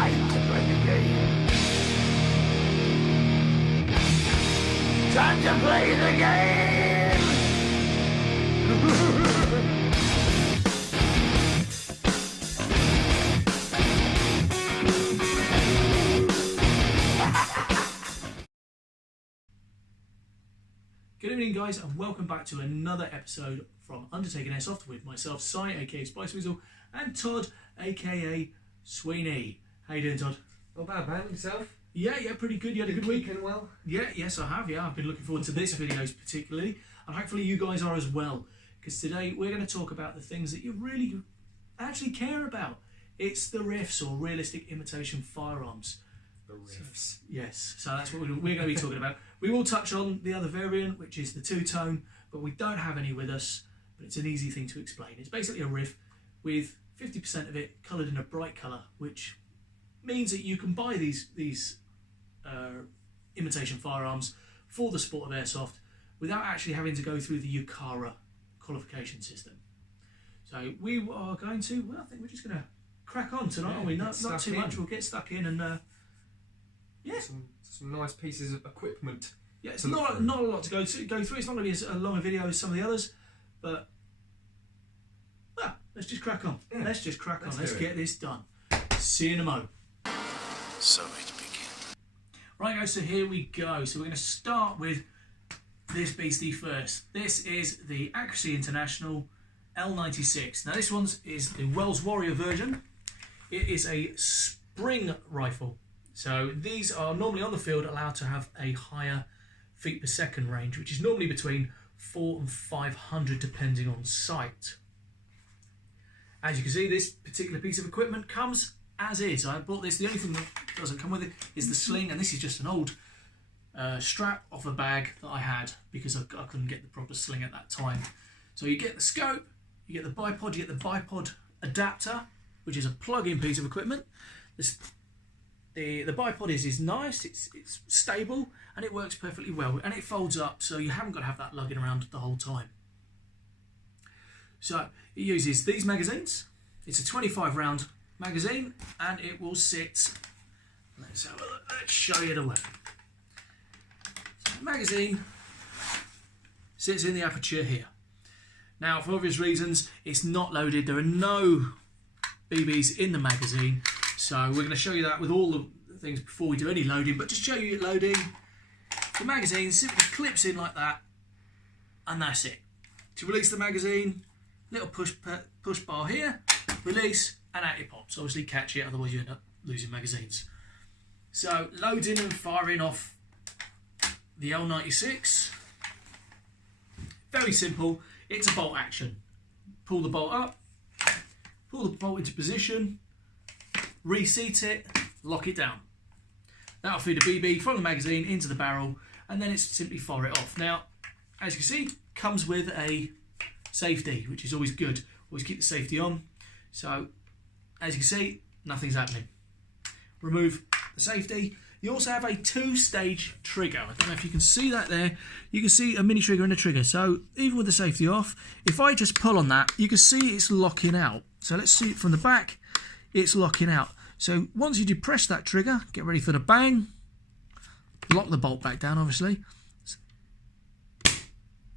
Time to play the game. Time to play the game. Good evening, guys, and welcome back to another episode from Undertaken Airsoft with myself, Si, aka Spice Weasel, and Todd, aka Sweeney. How you doing, Todd? Not bad, man. Yourself? Yeah, pretty good. You had a good week? Keeping well? Yes, I have. Yeah, I've been looking forward to this videos particularly, and hopefully you guys are as well. Because today we're going to talk about the things that you really actually care about. It's the riffs, or realistic imitation firearms. The riffs. Yes, so that's what we're going to be talking about. We will touch on the other variant, which is the two-tone, but we don't have any with us, but it's an easy thing to explain. It's basically a riff with 50% of it coloured in a bright colour, which means that you can buy these imitation firearms for the sport of airsoft without actually having to go through the UCARA qualification system. So we are going to, well, I think we're just going to crack on tonight, aren't we? Not too much, we'll get stuck in and some nice pieces of equipment. Yeah, it's not a lot to go through. It's not going to be as long a video as some of the others, but well, let's just crack on. Yeah. Let's just crack on. Let's get this done. See you in a mo. So it begins. Right, guys. So here we go. So we're going to start with this beastie first. This is the Accuracy International L96. Now this one is the Wells Warrior version. It is a spring rifle. So these are normally on the field allowed to have a higher feet per second range, which is normally between 400 and 500 depending on site. As you can see, this particular piece of equipment comes as is. I bought this. The only thing that doesn't come with it is the sling, and this is just an old strap off a bag that I had because I couldn't get the proper sling at that time. So you get the scope, you get the bipod, you get the bipod adapter, which is a plug-in piece of equipment. The bipod is nice, it's stable, and it works perfectly well, and it folds up, so you haven't got to have that lugging around the whole time. So it uses these magazines. It's a 25 round magazine, and it will sit, let's show you the weapon. So the magazine sits in the aperture here. Now, for obvious reasons, it's not loaded. There are no BBs in the magazine. So we're going to show you that with all the things before we do any loading, but to show you it loading, the magazine simply clips in like that, and that's it. To release the magazine, little push bar here, release, and out it pops. Obviously catch it, otherwise you end up losing magazines. So loading and firing off the L96, very simple. It's a bolt action. Pull the bolt up, pull the bolt into position, reseat it, lock it down. That'll feed a BB from the magazine into the barrel, and then it's simply fire it off. Now, as you can see, comes with a safety, which is always good. Always keep the safety on. So, as you can see, nothing's happening. Remove the safety. You also have a two-stage trigger. I don't know if you can see that there. You can see a mini trigger and a trigger. So, even with the safety off, if I just pull on that, you can see it's locking out. So, let's see it from the back. It's locking out. So once you depress that trigger, get ready for the bang, lock the bolt back down obviously,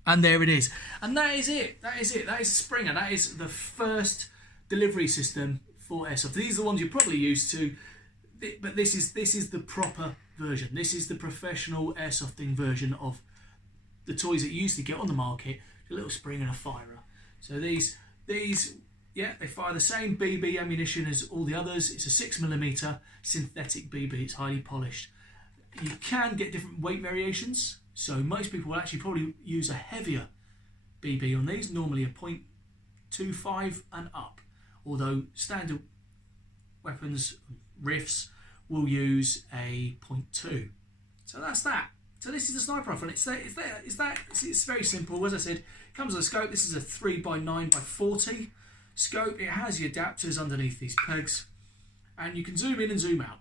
and there it is. And that is it. That is Springer. That is the first delivery system for airsoft. These are the ones you're probably used to, but this is the proper version. This is the professional airsofting version of the toys that you used to get on the market, a little spring and a firer. So these yeah, they fire the same BB ammunition as all the others. It's a 6mm synthetic BB. It's highly polished. You can get different weight variations. So most people will actually probably use a heavier BB on these, normally a .25 and up. Although standard weapons, riffs, will use a .2. So that's that. So this is the sniper rifle. It's very simple. As I said, it comes with a scope. This is a 3x9x40. Scope. It has your adapters underneath these pegs, and you can zoom in and zoom out,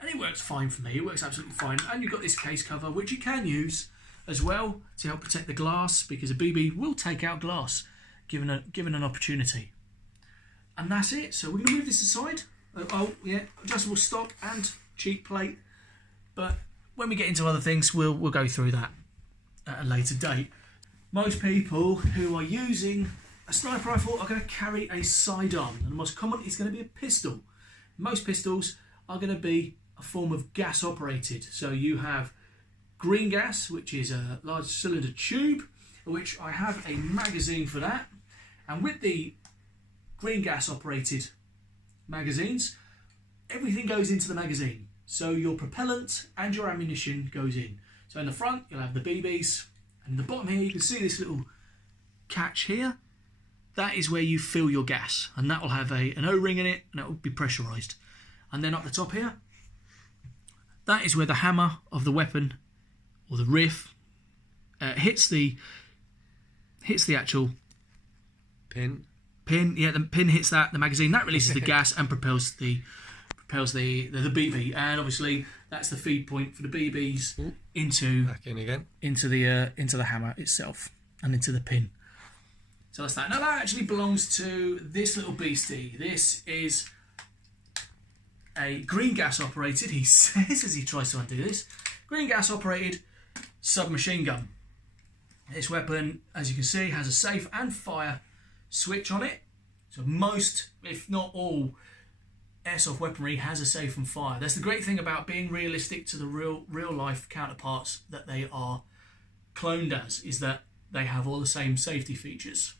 and it works fine for me. It works absolutely fine. And you've got this case cover, which you can use as well to help protect the glass, because a BB will take out glass given an opportunity. And that's it. So we're going to move this aside Oh yeah, adjustable stock and cheek plate. But when we get into other things, we'll go through that at a later date. Most people who are using a sniper rifle are going to carry a sidearm, and the most common is going to be a pistol. Most pistols are going to be a form of gas operated. So you have green gas, which is a large cylinder tube, which I have a magazine for that. And with the green gas operated magazines, everything goes into the magazine. So your propellant and your ammunition goes in. So in the front, you'll have the BBs. And in the bottom here, you can see this little catch here. That is where you fill your gas. And that will have an O-ring in it, and it will be pressurised. And then up the top here, that is where the hammer of the weapon, or the riff, hits the actual Pin. Yeah, the pin hits the magazine. That releases the gas and propels the BB. And obviously that's the feed point for the BBs into Back in again. into the hammer itself and into the pin. So that's that. Now that actually belongs to this little beastie. This is a green gas operated, he says as he tries to undo this, green gas operated submachine gun. This weapon, as you can see, has a safe and fire switch on it. So most, if not all, airsoft weaponry has a safe and fire. That's the great thing about being realistic to the real life counterparts that they are cloned as, is that they have all the same safety features.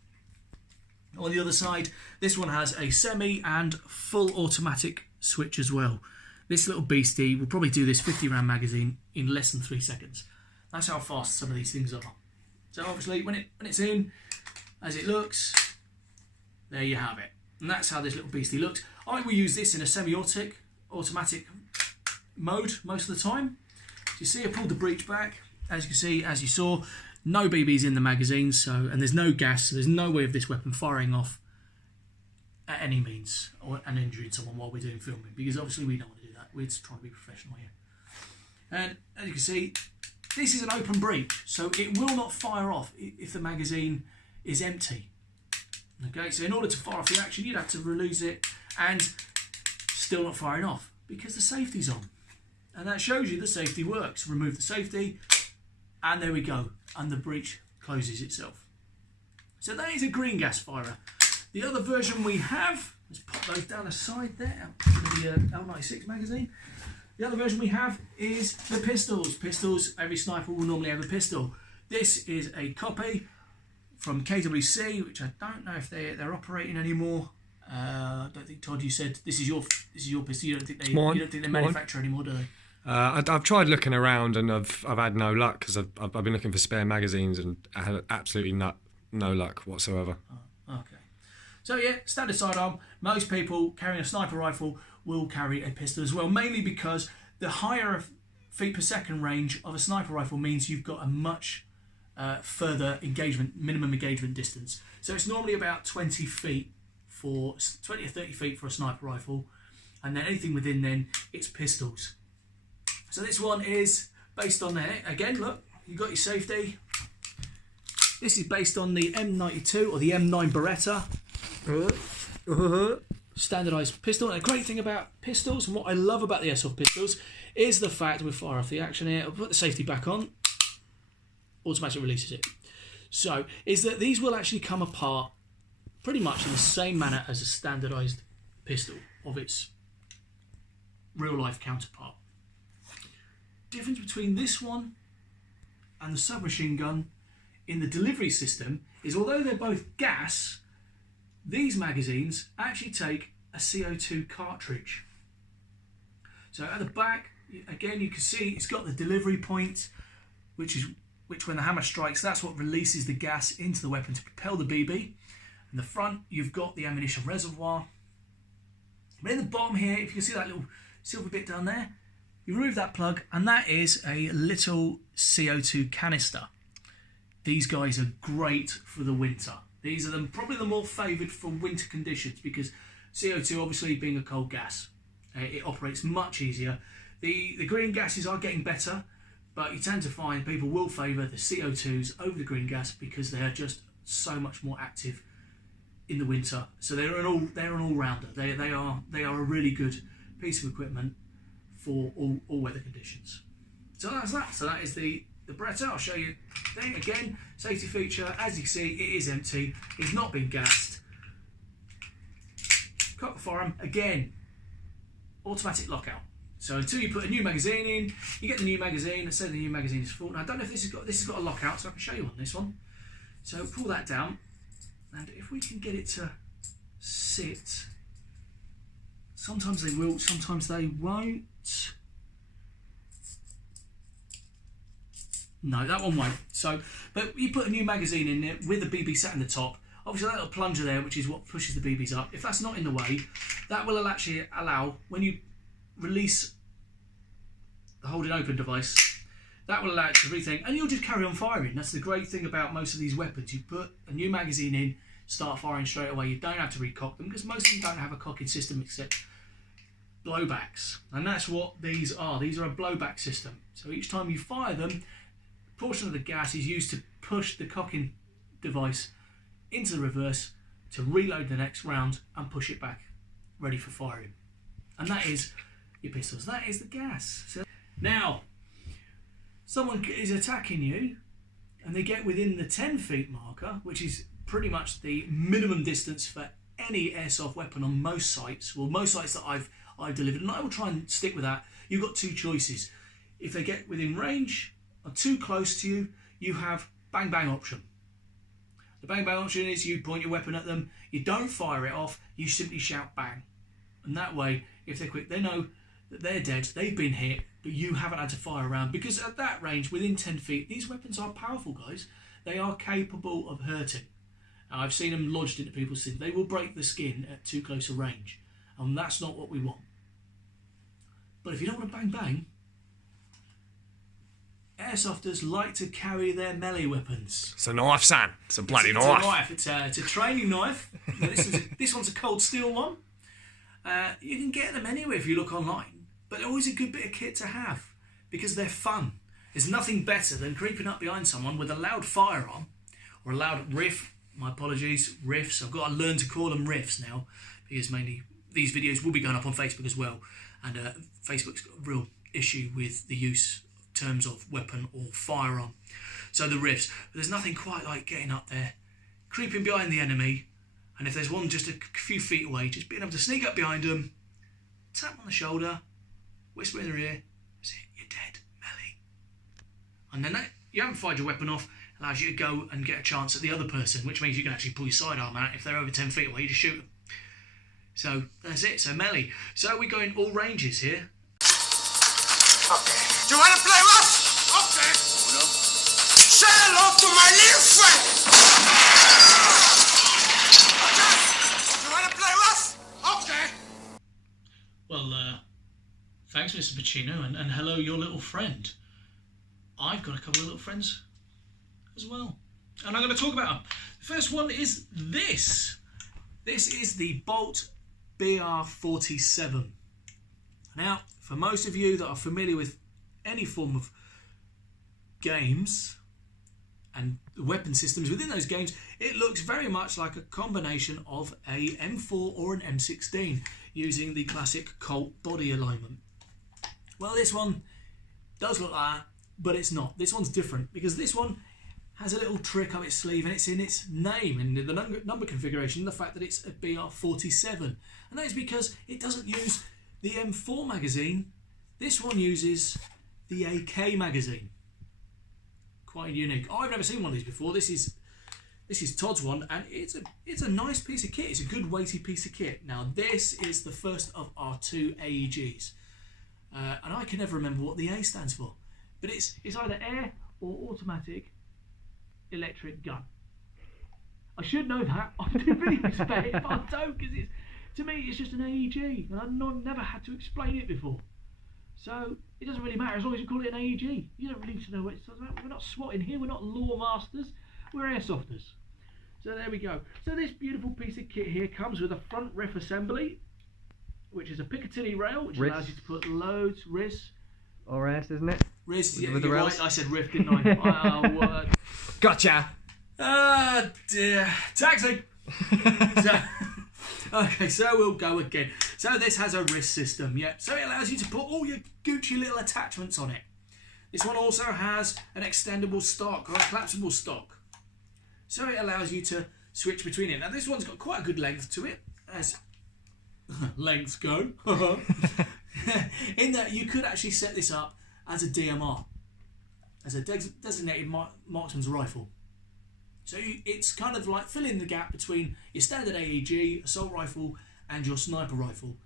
On the other side, this one has a semi and full automatic switch as well. This little beastie will probably do this 50 round magazine in less than 3 seconds. That's how fast some of these things are. So obviously when it's in, as it looks, there you have it. And that's how this little beastie looks. I will use this in a semi-automatic mode most of the time. So you see I pulled the breech back. As you can see, as you saw, no BBs in the magazine, and there's no gas, so there's no way of this weapon firing off at any means and injuring someone while we're doing filming, because obviously we don't want to do that. We're just trying to be professional here. And as you can see, this is an open breech, so it will not fire off if the magazine is empty. Okay, so in order to fire off the action, you'd have to release it and still not firing off because the safety's on. And that shows you the safety works. Remove the safety, and there we go. And the breech closes itself. So that is a green gas firer. The other version we have, let's pop those down the side there, the L96 magazine. The other version we have is the pistols. Pistols, every sniper will normally have a pistol. This is a copy from KWC, which I don't know if they're operating anymore. I don't think, Todd, you said this is your pistol. You don't think they manufacture anymore, do they? I've tried looking around and I've had no luck because I've been looking for spare magazines and I had absolutely no luck whatsoever. Oh, okay. So yeah, standard sidearm. Most people carrying a sniper rifle will carry a pistol as well, mainly because the higher feet per second range of a sniper rifle means you've got a much further minimum engagement distance. So it's normally about 20 or 30 feet for a sniper rifle, and then anything within then, it's pistols. So this one is based on there. Again, look, you've got your safety. This is based on the M92 or the M9 Beretta. Standardised pistol. And the great thing about pistols, and what I love about the airsoft pistols, is the fact we fire off the action here. I'll put the safety back on. Automatically releases it. So, is that these will actually come apart pretty much in the same manner as a standardised pistol of its real life counterpart. Difference between this one and the submachine gun in the delivery system is, although they're both gas, these magazines actually take a CO2 cartridge. So at the back, again, you can see it's got the delivery point, which when the hammer strikes, that's what releases the gas into the weapon to propel the BB. In the front, you've got the ammunition reservoir. But in the bottom here, if you can see that little silver bit down there, you remove that plug, and that is a little CO2 canister. These guys are great for the winter. These are probably the more favoured for winter conditions, because CO2, obviously being a cold gas, it operates much easier. The green gases are getting better, but you tend to find people will favour the CO2s over the green gas because they are just so much more active in the winter. So they're an all rounder. They are a really good piece of equipment for all weather conditions. So that's that. So that is the Beretta. I'll show you thing again. Safety feature, as you see, it is empty. It's not been gassed. Cock the firearm again. Automatic lockout. So until you put a new magazine in, you get the new magazine. I say the new magazine is full. Now I don't know if this has got a lockout, so I can show you on this one. So pull that down, and if we can get it to sit, sometimes they will, sometimes they won't. No, that one won't. So, but you put a new magazine in there with the BB sat in the top. Obviously, that little plunger there, which is what pushes the BBs up. If that's not in the way, that will actually allow, when you release the holding open device, that will allow it to rethink, and you'll just carry on firing. That's the great thing about most of these weapons. You put a new magazine in, start firing straight away. You don't have to recock them, because most of them don't have a cocking system except blowbacks. And that's what these are. These are a blowback system. So each time you fire them, a portion of the gas is used to push the cocking device into the reverse to reload the next round and push it back, ready for firing. And that is your pistols. That is the gas. So now, someone is attacking you and they get within the 10 feet marker, which is pretty much the minimum distance for any airsoft weapon on most sites. Well, most sites that I've delivered, and I will try and stick with that. You've got two choices. If they get within range or too close to you, you have bang bang option. The bang bang option is you point your weapon at them, you don't fire it off, you simply shout bang. And that way, if they're quick, they know that they're dead, they've been hit, but you haven't had to fire around, because at that range, within 10 feet, these weapons are powerful, guys. They are capable of hurting. Now, I've seen them lodged into people's skin. They will break the skin at too close a range, and that's not what we want. But if you don't want to bang bang, airsofters like to carry their melee weapons. It's a knife, son. It's a bloody knife. It's a training knife. This one's a cold steel one. You can get them anywhere if you look online, but they're always a good bit of kit to have because they're fun. There's nothing better than creeping up behind someone with a loud firearm or a loud riff. My apologies, riffs. I've got to learn to call them riffs now, because mainly these videos will be going up on Facebook as well, and Facebook's got a real issue with the use of terms of weapon or firearm. So the riffs. But there's nothing quite like getting up there, creeping behind the enemy, and if there's one just a few feet away, just being able to sneak up behind them, tap on the shoulder, whisper in their ear, say, "You're dead, melee." And then you haven't fired your weapon off, allows you to go and get a chance at the other person, which means you can actually pull your sidearm out. If they're over 10 feet away, you just shoot them. So that's it, so melee. So we're going all ranges here. Okay. Do you want to play rough? Okay. Uno. Say hello to my little friend. Okay. Do you want to play rough? Okay. Well, thanks, Mr. Pacino, and hello, your little friend. I've got a couple of little friends as well, and I'm going to talk about them. The first one is this. This is the Bolt BR47. Now, for most of you that are familiar with any form of games and the weapon systems within those games, it looks very much like a combination of a M4 or an M16 using the classic Colt body alignment. Well, this one does look like that, but it's not. This one's different because this one has a little trick up its sleeve, and it's in its name and the number configuration, the fact that it's a BR47. And that is because it doesn't use the M4 magazine. This one uses the AK magazine. Quite unique. Oh, I've never seen one of these before. This is Todd's one, and it's a nice piece of kit. It's a good weighty piece of kit. Now, this is the first of our two AEGs. And I can never remember what the A stands for. But it's either air or automatic electric gun. I should know that. I do really expect it, but I don't, because to me it's just an AEG, and I've never had to explain it before. So it doesn't really matter as long as you call it an AEG. You don't really need to know what it's about. We're not swatting here. We're not law masters. We're airsofters. So there we go. So this beautiful piece of kit here comes with a front ref assembly, which is a Picatinny rail, which allows you to put loads, RIS. RS, isn't it? RIS, yeah, With the you're rails? right. I said riff, didn't I? Oh, word. Gotcha! Ah, dear. Taxi! Okay, so we'll go again. So this has a wrist system, yeah. So it allows you to put all your Gucci little attachments on it. This one also has an extendable stock or a collapsible stock. So it allows you to switch between it. Now this one's got quite a good length to it, as lengths go. In that you could actually set this up as a DMR, as a designated marksman's rifle. So it's kind of like filling the gap between your standard AEG, assault rifle, and your sniper rifle,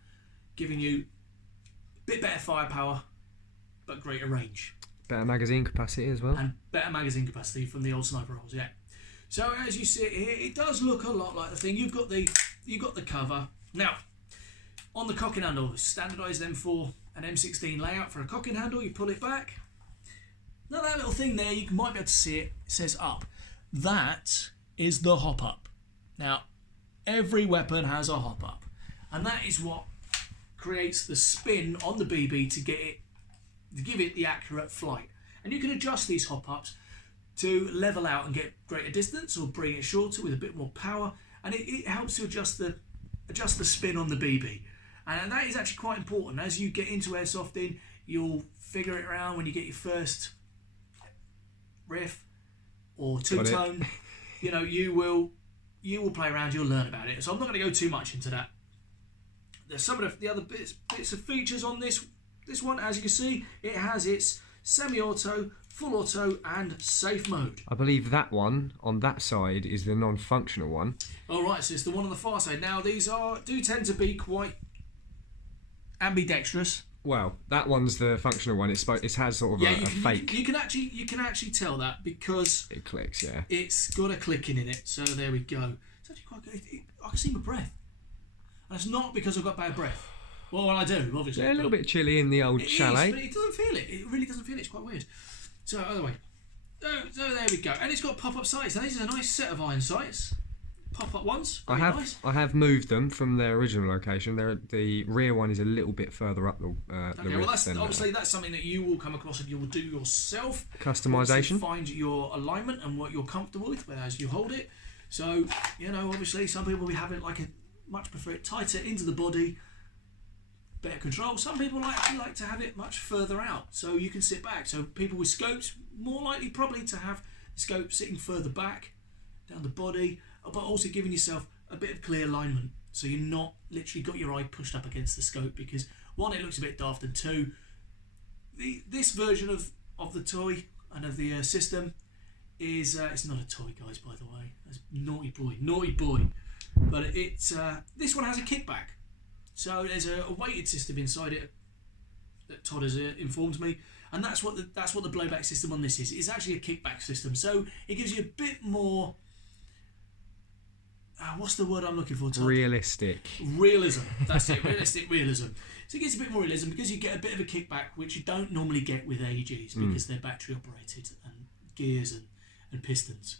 giving you a bit better firepower, but greater range. Better magazine capacity as well. And better magazine capacity from the old sniper rifles, yeah. So as you see it here, it does look a lot like the thing. You've got the cover. Now, on the cocking handle, standardised M4 and M16 layout for a cocking handle. You pull it back. Now that little thing there, you might be able to see it. It says up. That is the hop up. Now, every weapon has a hop up, and that is what creates the spin on the BB to give it the accurate flight. And you can adjust these hop ups to level out and get greater distance, or bring it shorter with a bit more power, and it helps to adjust the spin on the BB. And that is actually quite important. As you get into airsofting, you'll figure it around when you get your first riff or two-tone. You know, you will play around, you'll learn about it. So I'm not going to go too much into that. There's some of the other bits of features on this one. As you can see, it has its semi-auto, full auto, and safe mode. I believe that one on that side is the non-functional one. All right, so it's the one on the far side. Now these do tend to be quite ambidextrous. Well, that one's the functional one. It has sort of a fake. You can actually tell that because it clicks. Yeah. It's got a clicking in it. So there we go. It's actually quite good. I can see my breath, and it's not because I've got bad breath. Well, I do, obviously. Yeah, a little bit chilly in the old chalet. But it doesn't feel it. It really doesn't feel it. It's quite weird. So other way. So there we go. And it's got pop-up sights. Now these are a nice set of iron sights. Pop-up ones. I have moved them from their original location. The rear one is a little bit further up the okay, well, that's something that you will come across and you will do yourself. Customization. Find your alignment and what you're comfortable with as you hold it. So, you know, obviously some people will have it much prefer it tighter into the body, better control. Some people like to have it much further out, so you can sit back. So people with scopes more likely probably to have the scope sitting further back down the body, but also giving yourself a bit of clear alignment, so you're not literally got your eye pushed up against the scope, because one, it looks a bit daft, and two, this version of the toy and of the system is it's not a toy, guys, by the way. That's naughty boy. But it's this one has a kickback, so there's a weighted system inside it that Todd has informed me, and that's what the blowback system on this is. It's actually a kickback system, so it gives you a bit more. What's the word I'm looking for, Todd? Realistic. Realism. That's it. Realistic realism. So it gives a bit more realism because you get a bit of a kickback, which you don't normally get with AEGs because they're battery operated and gears and pistons.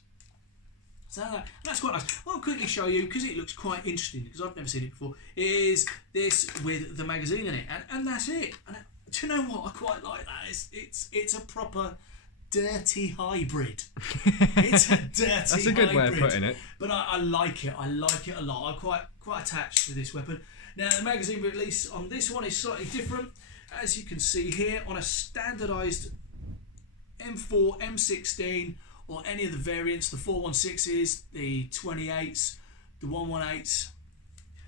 So that's quite nice. I'll quickly show you, because it looks quite interesting, because I've never seen it before, is this with the magazine in it. And that's it. And do you know what? I quite like that. It's a proper dirty hybrid. It's a dirty hybrid. That's a good way of putting it. But I like it. I like it a lot. I'm quite attached to this weapon. Now, the magazine release on this one is slightly different. As you can see here, on a standardised M4, M16, or any of the variants, the 416s, the 28s, the 118s,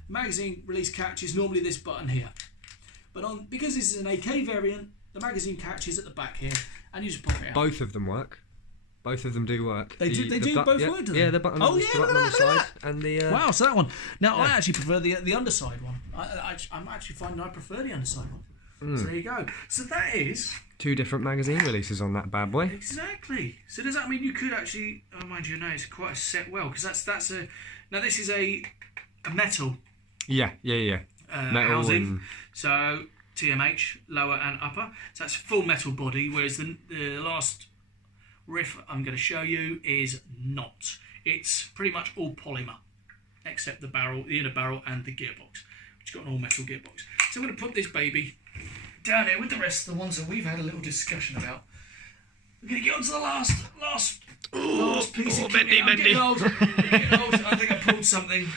the magazine release catch is normally this button here. But because this is an AK variant, the magazine catch is at the back here, and you just pop it out. Both of them work. Both of them do work. They do both work, do they? Yeah, the button on the side and the... Wow, so that one. Now, I actually prefer the underside one. I'm actually finding I prefer the underside one. So there you go. So that is... 2 different magazine releases on that bad boy. Exactly. So does that mean you could actually... Oh, mind you, no, it's quite a set well, because that's a... Now, this is a metal... Yeah. Metal housing. And... So, TMH, lower and upper. So that's full metal body, whereas the last riff I'm going to show you is not. It's pretty much all polymer, except the barrel, the inner barrel, and the gearbox, which got an all metal gearbox. So I'm going to put this baby down here with the rest of the ones that we've had a little discussion about. We're going to get on to the last piece of bendy, kit. I'm bendy. getting old. I'm getting old. I think I pulled something.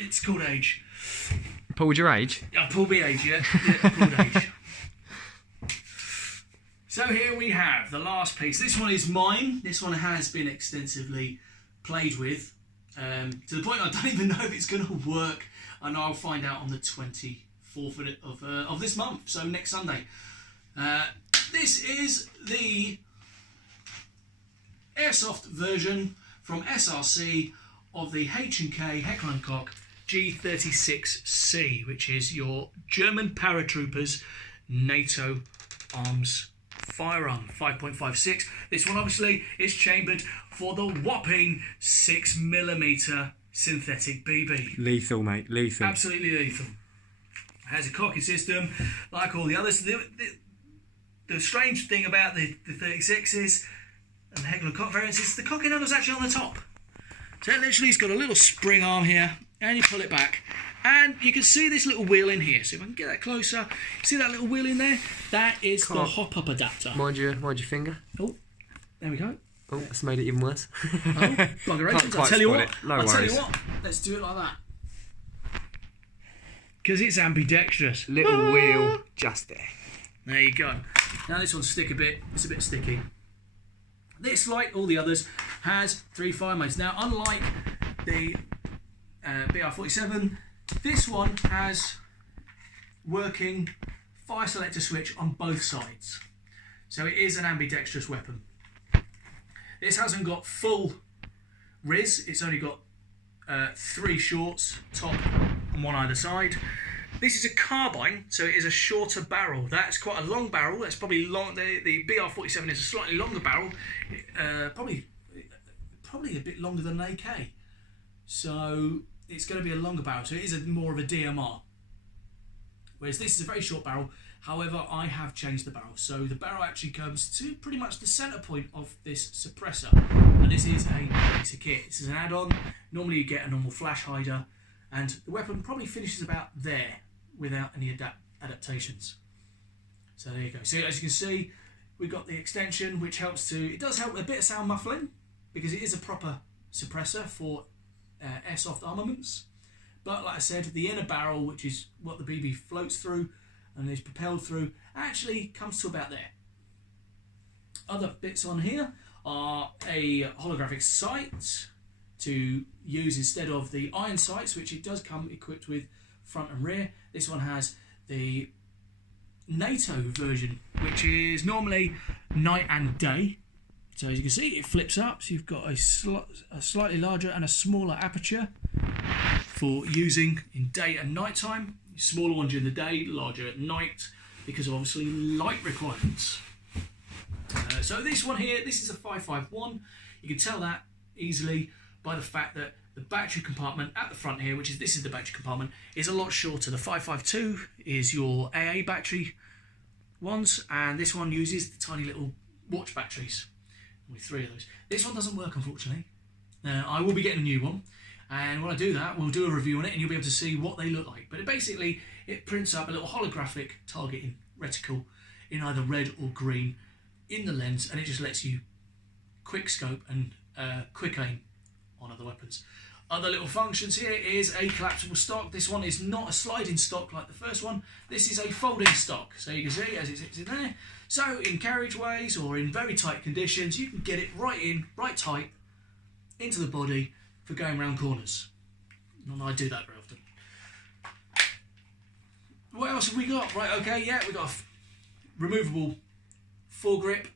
It's called age. Pulled your age? I pulled my age, yeah. Yeah, I pulled age. So here we have the last piece. This one is mine. This one has been extensively played with, to the point I don't even know if it's going to work, and I'll find out on the 24th of this month, so next Sunday. This is the airsoft version from SRC of the H&K Heckler & Koch G36C, which is your German paratroopers NATO arms firearm, 5.56. This one obviously is chambered for the whopping 6mm synthetic BB. Lethal, mate. Lethal. Absolutely lethal. Has a cocking system like all the others. The strange thing about the 36s and the Heckler & Koch variants is the cocking handle's actually on the top. So it literally has got a little spring arm here, and you pull it back, and you can see this little wheel in here. So if I can get that closer, see that little wheel in there? That is the hop-up adapter. Mind your finger. Oh, there we go. Oh, that's made it even worse. Oh, bugger. I'll tell you what. No worries. Let's do it like that. Because it's ambidextrous. Little wheel just there. There you go. Now this one's it's a bit sticky. This, like all the others, has 3 fire modes. Now, unlike the BR47, this one has working fire selector switch on both sides. So it is an ambidextrous weapon. This hasn't got full RIS, it's only got 3 shorts, top and 1 either side. This is a carbine, so it is a shorter barrel. That's quite a long barrel. That's probably long. The BR47 is a slightly longer barrel, probably a bit longer than an AK. So it's going to be a longer barrel. So it is more of a DMR. Whereas this is a very short barrel. However, I have changed the barrel. So the barrel actually comes to pretty much the centre point of this suppressor. And this is a piece of kit. This is an add-on. Normally you get a normal flash hider. And the weapon probably finishes about there without any adaptations. So there you go. So as you can see, we've got the extension, which helps it does help with a bit of sound muffling, because it is a proper suppressor for airsoft armaments. But like I said, the inner barrel, which is what the BB floats through and is propelled through, actually comes to about there. Other bits on here are a holographic sight to use instead of the iron sights, which it does come equipped with front and rear. This one has the NATO version, which is normally night and day. So as you can see, it flips up, so you've got a slightly larger and a smaller aperture for using in day and night time. Smaller one during the day, larger at night, because of obviously light requirements. So this one here, this is a 551. You can tell that easily by the fact that the battery compartment at the front here, this is the battery compartment, is a lot shorter. The 552 is your AA battery ones, and this one uses the tiny little watch batteries. Only 3 of those. This one doesn't work, unfortunately. I will be getting a new one, and when I do that, we'll do a review on it, and you'll be able to see what they look like. But it prints up a little holographic targeting reticle in either red or green in the lens, and it just lets you quick scope and quick aim on other weapons. Other little functions here is a collapsible stock. This one is not a sliding stock like the first one. This is a folding stock. So you can see as it sits in there. So in carriageways or in very tight conditions, you can get it right tight into the body for going around corners. And I do that very often. What else have we got? Right, okay, yeah, we got a removable foregrip,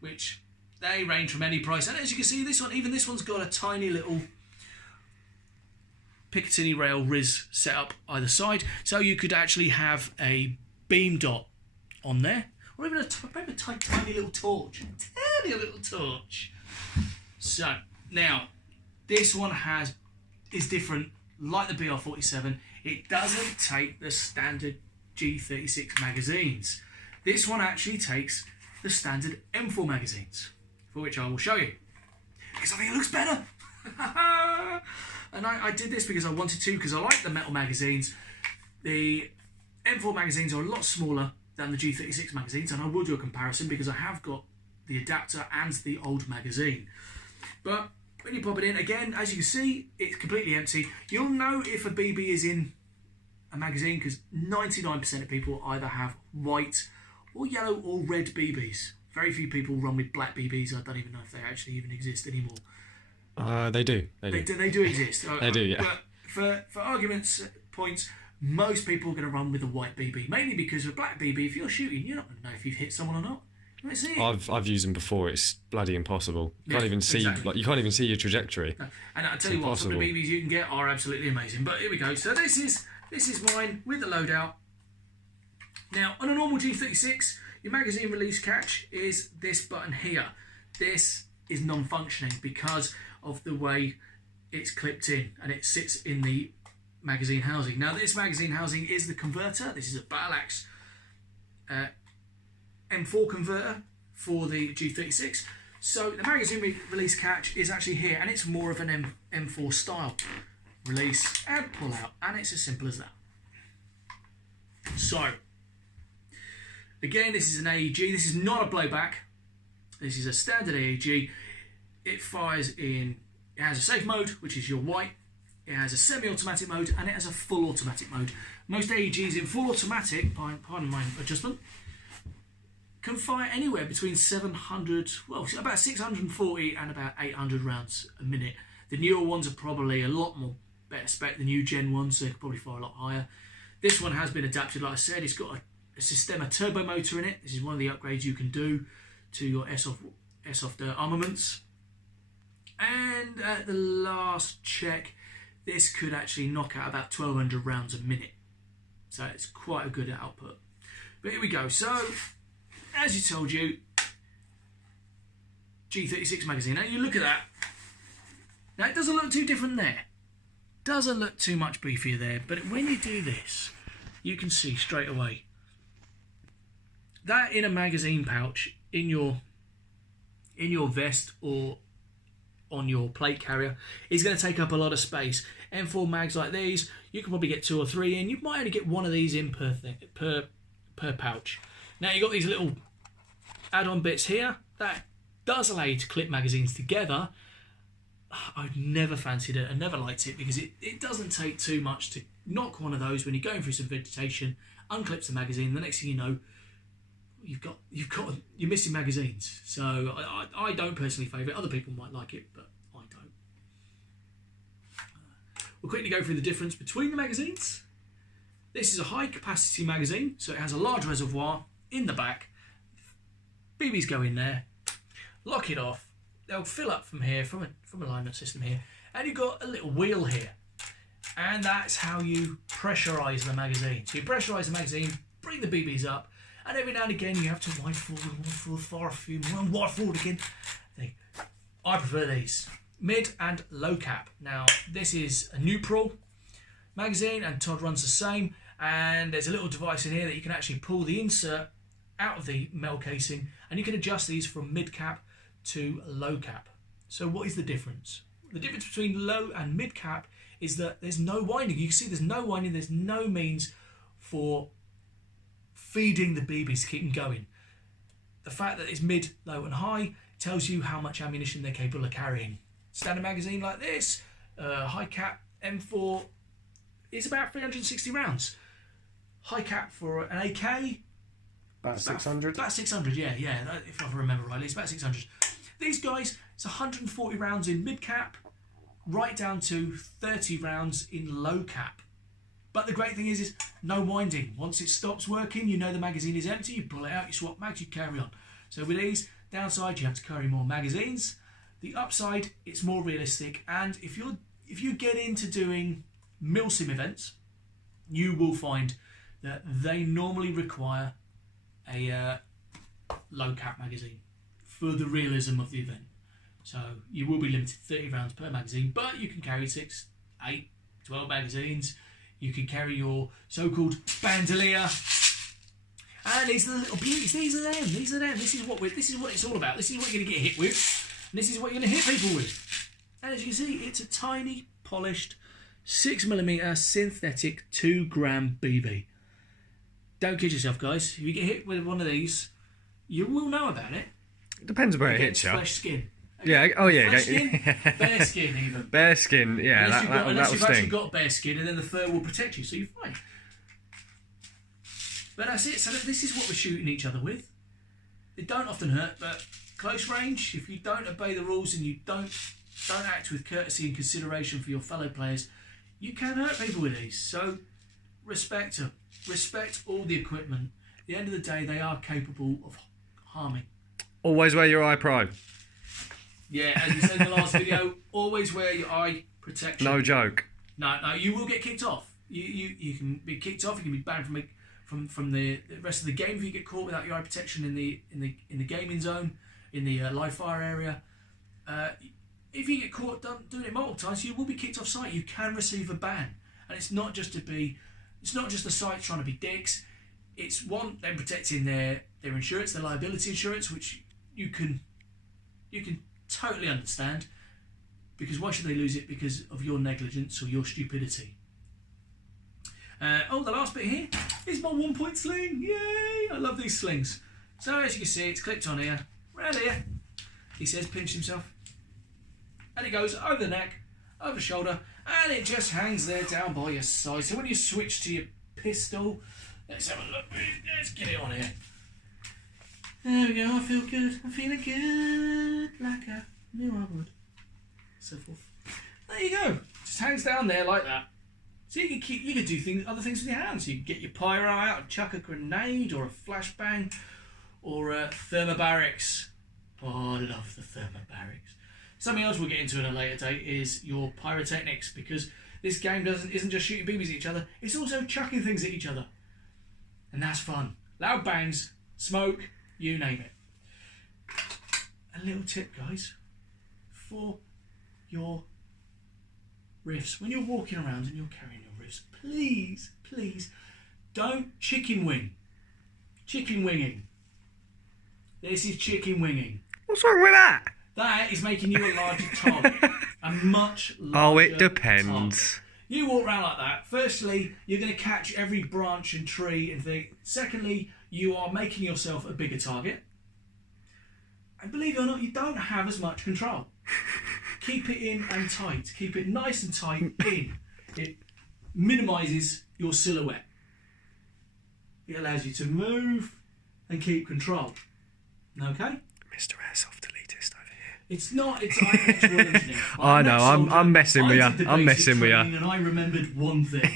which they range from any price. And as you can see, even this one's got a tiny little Picatinny rail RIS set up either side, so you could actually have a beam dot on there, or even a tiny little torch. So now this one is different, like the BR47. It doesn't take the standard G36 magazines. This one actually takes the standard M4 magazines, for which I will show you, because I think it looks better. And I did this because I wanted to, because I like the metal magazines. The M4 magazines are a lot smaller than the G36 magazines, and I will do a comparison because I have got the adapter and the old magazine. But when you pop it in, again, as you can see, it's completely empty. You'll know if a BB is in a magazine because 99% of people either have white or yellow or red BBs. Very few people run with black BBs. I don't even know if they actually even exist anymore. They do. They do exist. They do, yeah. But for arguments points, most people are going to run with a white BB, mainly because with a black BB, if you're shooting, you're not going to know if you've hit someone or not. You won't see it. I've used them before. It's bloody impossible. You can't even see exactly. you can't even see your trajectory. No. And I'll tell you what, some of the BBs you can get are absolutely amazing. But here we go. So this is mine with the loadout. Now on a normal G36, your magazine release catch is this button here. This is non-functioning because of the way it's clipped in and it sits in the magazine housing. Now this magazine housing is the converter. This is a Battle Axe M4 converter for the G36. So the magazine release catch is actually here and it's more of an M4 style. Release and pull out, and it's as simple as that. So again, this is an AEG. This is not a blowback. This is a standard AEG. It fires in, it has a safe mode, which is your white. It has a semi-automatic mode, and it has a full automatic mode. Most AEGs in full automatic, pardon my adjustment, can fire anywhere between 700, well, about 640 and about 800 rounds a minute. The newer ones are probably a lot more better spec, the new gen ones, so they can probably fire a lot higher. This one has been adapted, like I said. It's got a Systema turbo motor in it. This is one of the upgrades you can do to your airsoft armaments. And at the last check, this could actually knock out about 1,200 rounds a minute. So it's quite a good output. But here we go. So, as you told you, G36 magazine. Now you look at that. Now it doesn't look too different there. Doesn't look too much beefier there. But when you do this, you can see straight away that in a magazine pouch in your vest or on your plate carrier is going to take up a lot of space. M4 mags like these, you can probably get 2 or 3 in. You might only get 1 of these in per pouch. Now you've got these little add-on bits here that does allow you to clip magazines together. I've never fancied it and never liked it because it doesn't take too much to knock one of those when you're going through some vegetation, unclips the magazine, the next thing you know, you're missing magazines. So I don't personally favour it. Other people might like it, but I don't. We'll quickly go through the difference between the magazines. This is a high capacity magazine, so it has a large reservoir in the back. BBs go in there, lock it off. They'll fill up from here, from alignment system here, and you've got a little wheel here, and that's how you pressurise the magazine. So you pressurise the magazine, bring the BBs up, and every now and again you have to wind forward, far a few more, and wind forward again. I prefer these, mid and low cap. Now this is a neutral magazine, and Todd runs the same. And there's a little device in here that you can actually pull the insert out of the metal casing, and you can adjust these from mid cap to low cap. So what is the difference? The difference between low and mid cap is that there's no winding. You can see there's no winding, there's no means for feeding the BBs to keep them going. The fact that it's mid, low and high tells you how much ammunition they're capable of carrying. Standard magazine like this, high cap M4 is about 360 rounds. High cap for an AK, About 600? About 600, yeah, if I remember rightly, it's about 600. These guys, it's 140 rounds in mid cap, right down to 30 rounds in low cap. But the great thing is no winding. Once it stops working, you know the magazine is empty, you pull it out, you swap mags, you carry on. So with these, downside, you have to carry more magazines. The upside, it's more realistic, and if you get into doing milsim events, you will find that they normally require a low cap magazine for the realism of the event. So you will be limited to 30 rounds per magazine, but you can carry 6, 8, 12 magazines. You can carry your so-called bandolier. And these are the little beauties. These are them. This is what it's all about. This is what you're going to get hit with. And this is what you're going to hit people with. And as you can see, it's a tiny, polished 6mm synthetic 2-gram BB. Don't kid yourself, guys. If you get hit with one of these, you will know about it. Depends where it against hits you. flesh skin. Yeah. Oh yeah. Flesh skin, bare skin even. Bare skin. Yeah. Unless you've actually sting. got bare skin, and then the fur will protect you, so you're fine. But that's it. So this is what we're shooting each other with. They don't often hurt, but close range, if you don't obey the rules and you don't act with courtesy and consideration for your fellow players, you can hurt people with these. So respect them. Respect all the equipment. At the end of the day, they are capable of harming. Always wear your eye pro. Yeah, as we said in the last video, always wear your eye protection. No joke. No, you will get kicked off. You can be kicked off. You can be banned from the rest of the game if you get caught without your eye protection in the gaming zone, in the live fire area. If you get caught doing it multiple times, you will be kicked off site. You can receive a ban, and it's not just the site trying to be dicks. It's them protecting their insurance, their liability insurance, which you can totally understand. Because why should they lose it because of your negligence or your stupidity? The last bit here is my 1-point sling. Yay! I love these slings. So as you can see, it's clipped on here, right here. He says pinch himself. And it goes over the neck, over the shoulder, and it just hangs there down by your side. So when you switch to your pistol, let's have a look. Let's get it on here. There we go. I feel good. I'm feeling good, like I knew I would. So forth. There you go. Just hangs down there like that. So you can do other things with your hands. You can get your pyro out and chuck a grenade or a flashbang or a thermobarics. Oh, I love the thermobarics. Something else we'll get into in a later date is your pyrotechnics, because this game isn't just shooting BBs at each other, it's also chucking things at each other. And that's fun. Loud bangs, smoke, you name it. A little tip, guys, for your riffs. When you're walking around and you're carrying your riffs, please don't chicken wing. Chicken winging. This is chicken winging. What's wrong with that? That is making you a larger target. A much larger Oh, it depends. target. You walk around like that. Firstly, you're going to catch every branch and tree and thing. Secondly, you are making yourself a bigger target. And believe it or not, you don't have as much control. Keep it in and tight. Keep it nice and tight in. It minimises your silhouette. It allows you to move and keep control. Okay? Mr. Airsoft elitist over here. It's not. It's I'm an actual engineer. I know. I'm messing with you. I'm messing with you. And I remembered one thing.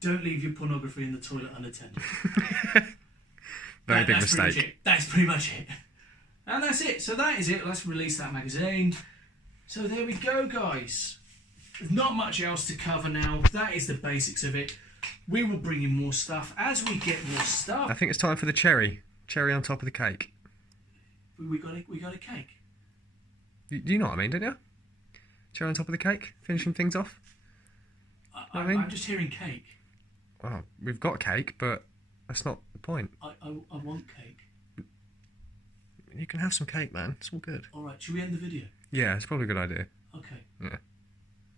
Don't leave your pornography in the toilet unattended. Very big mistake. That's pretty much it. And that's it. So that is it. Let's release that magazine. So there we go, guys. There's not much else to cover now. That is the basics of it. We will bring you more stuff as we get more stuff. I think it's time for the cherry. Cherry on top of the cake. We got a cake. You know what I mean, don't you? Cherry on top of the cake, finishing things off. I'm just hearing cake. Well, we've got cake, but that's not the point. I want cake. You can have some cake, man. It's all good. All right. Should we end the video? Yeah, it's probably a good idea. Okay. Yeah.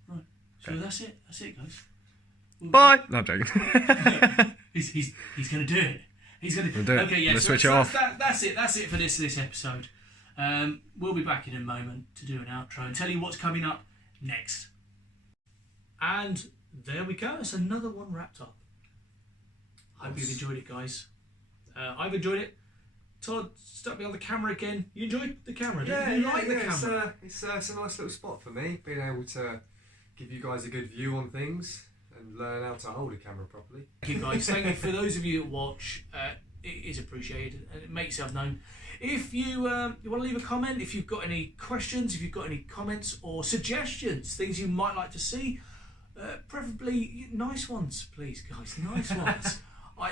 Right. So that's it. That's it, guys. Bye. No, I'm joking. He's going to do it. He's going to do it. Okay, yeah. Let's switch it off. That's it. That's it for this episode. We'll be back in a moment to do an outro and tell you what's coming up next. And there we go. It's another one wrapped up. Hope you've enjoyed it, guys. I've enjoyed it. Todd, stuck me on the camera again. You enjoyed the camera, didn't you? Like the camera? It's a nice little spot for me, being able to give you guys a good view on things and learn how to hold a camera properly. Thank you, guys. Thank you for those of you that watch. It is appreciated and it makes yourself known. If you want to leave a comment, if you've got any questions, if you've got any comments or suggestions, things you might like to see, preferably nice ones, please, guys. Nice ones.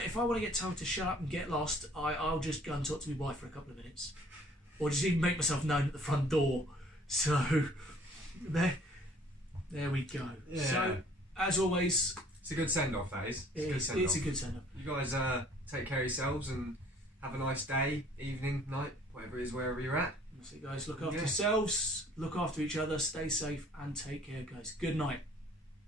If I want to get told to shut up and get lost, I'll just go and talk to my wife for a couple of minutes. Or just even make myself known at the front door. So, there we go. Yeah. So, as always... It's a good send-off, that is. It's a good send-off. You guys take care of yourselves and have a nice day, evening, night, whatever it is, wherever you're at. That's it, guys. Look after yourselves, look after each other, stay safe, and take care, guys. Good night.